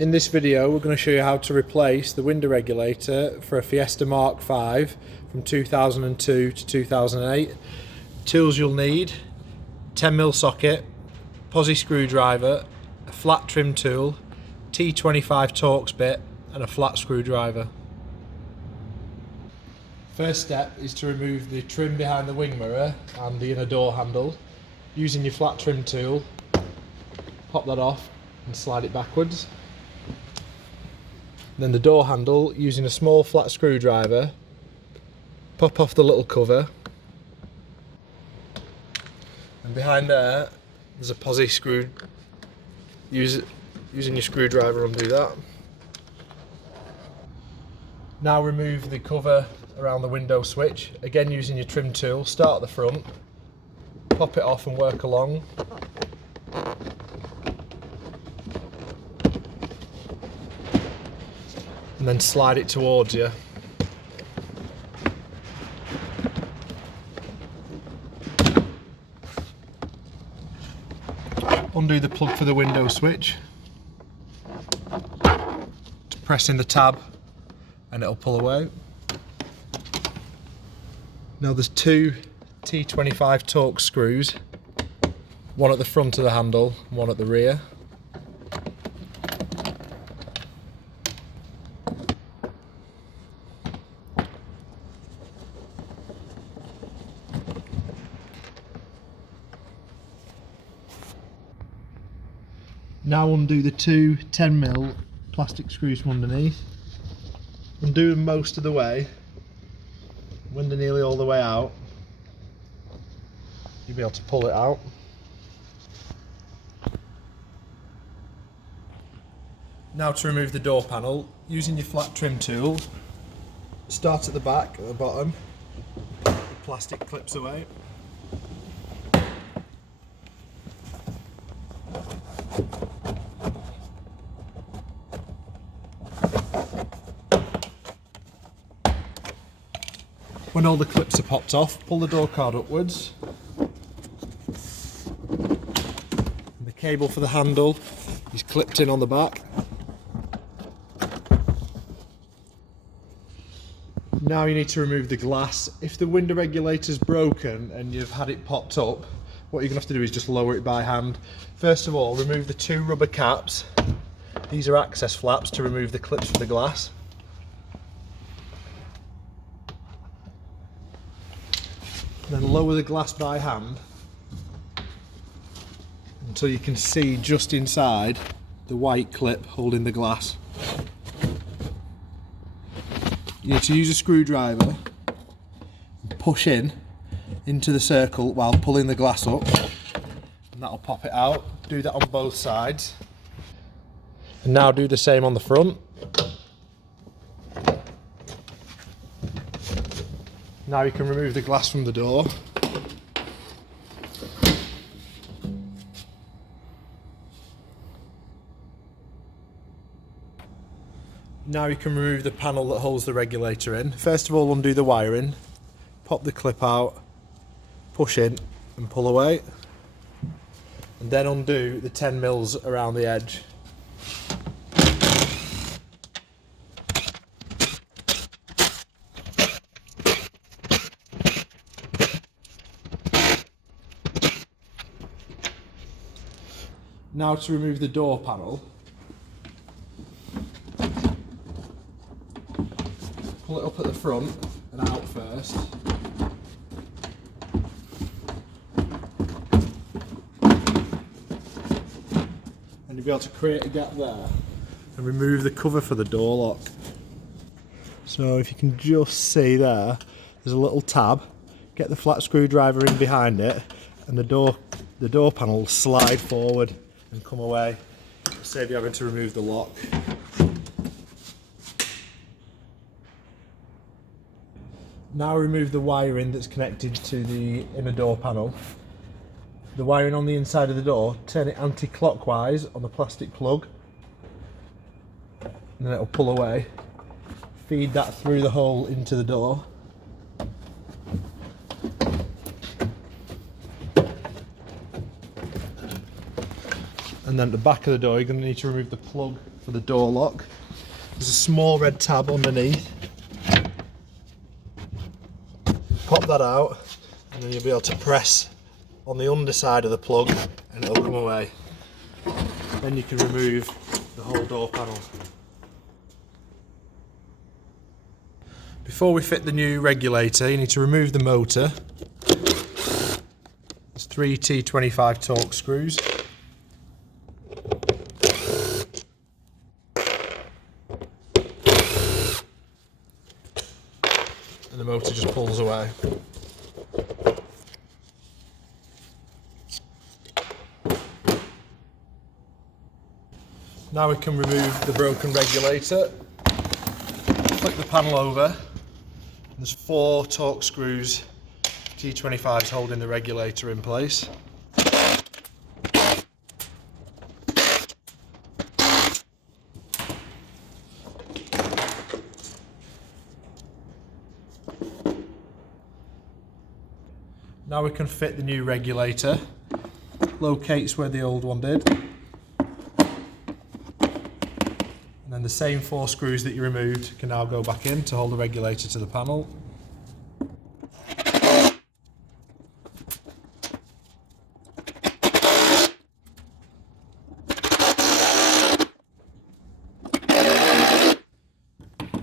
In this video we're going to show you how to replace the window regulator for a Fiesta Mk5 from 2002 to 2008. Tools you'll need: 10mm socket, posi screwdriver, a flat trim tool, T25 Torx bit and a flat screwdriver. First step is to remove the trim behind the wing mirror and the inner door handle. Using your flat trim tool, pop that off and slide it backwards. Then the door handle, using a small flat screwdriver, pop off the little cover. And behind there's a posi screw. Using your screwdriver, undo that. Now remove the cover around the window switch, again using your trim tool. Start at the front, pop it off and work along. And then slide it towards you. Undo the plug for the window switch. Press in the tab and it'll pull away. Now there's two T25 Torx screws, one at the front of the handle, one at the rear. Now undo the two 10mm plastic screws from underneath. Undo them most of the way. When they're nearly all the way out, you'll be able to pull it out. Now to remove the door panel, using your flat trim tool, start at the back, at the bottom, the plastic clips away. When all the clips are popped off, pull the door card upwards. The cable for the handle is clipped in on the back. Now you need to remove the glass. If the window regulator is broken and you've had it popped up, what you're going to have to do is just lower it by hand. First of all, remove the two rubber caps. These are access flaps to remove the clips from the glass. Then lower the glass by hand until you can see just inside the white clip holding the glass. You need to use a screwdriver and push into the circle while pulling the glass up, and that'll pop it out. Do that on both sides. And now do the same on the front. Now you can remove the glass from the door. Now you can remove the panel that holds the regulator in. First of all, undo the wiring, pop the clip out, push in and pull away, and then undo the 10mm around the edge. Now to remove the door panel, pull it up at the front and out first. And you'll be able to create a gap there and remove the cover for the door lock. So if you can just see there, there's a little tab. Get the flat screwdriver in behind it and the door panel will slide forward and come away. It'll save you having to remove the lock. Now remove the wiring that's connected to the inner door panel. The wiring on the inside of the door, turn it anti-clockwise on the plastic plug, and then it'll pull away. Feed that through the hole into the door. And then at the back of the door, you're going to need to remove the plug for for the door lock. There's a small red tab underneath. Pop that out and then you'll be able to press on the underside of the plug and it'll come away. Then you can remove the whole door panel. Before we fit the new regulator, you need to remove the motor. There's 3 T25 Torx screws. And the motor just pulls away. Now we can remove the broken regulator. Flip the panel over. There's 4 Torx screws, T25s holding the regulator in place. Now we can fit the new regulator. Locates where the old one did. And then the same 4 screws that you removed can now go back in to hold the regulator to the panel.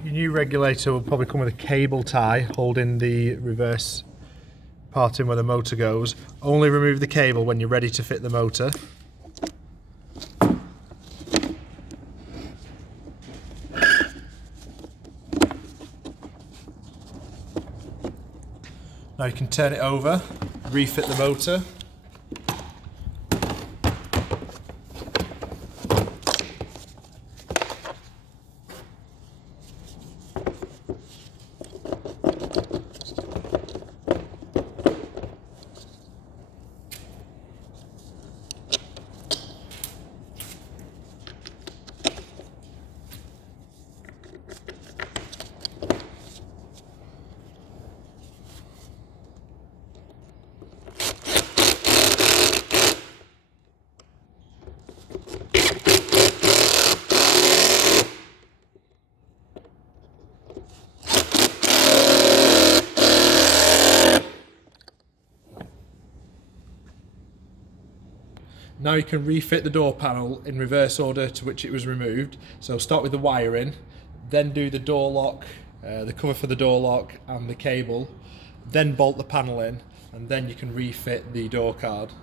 Your new regulator will probably come with a cable tie holding the reverse part in where the motor goes. Only remove the cable when you're ready to fit the motor. Now you can turn it over, refit the motor. Now you can refit the door panel in reverse order to which it was removed. So start with the wiring, then do the door lock, the cover for the door lock and the cable, then bolt the panel in, and then you can refit the door card.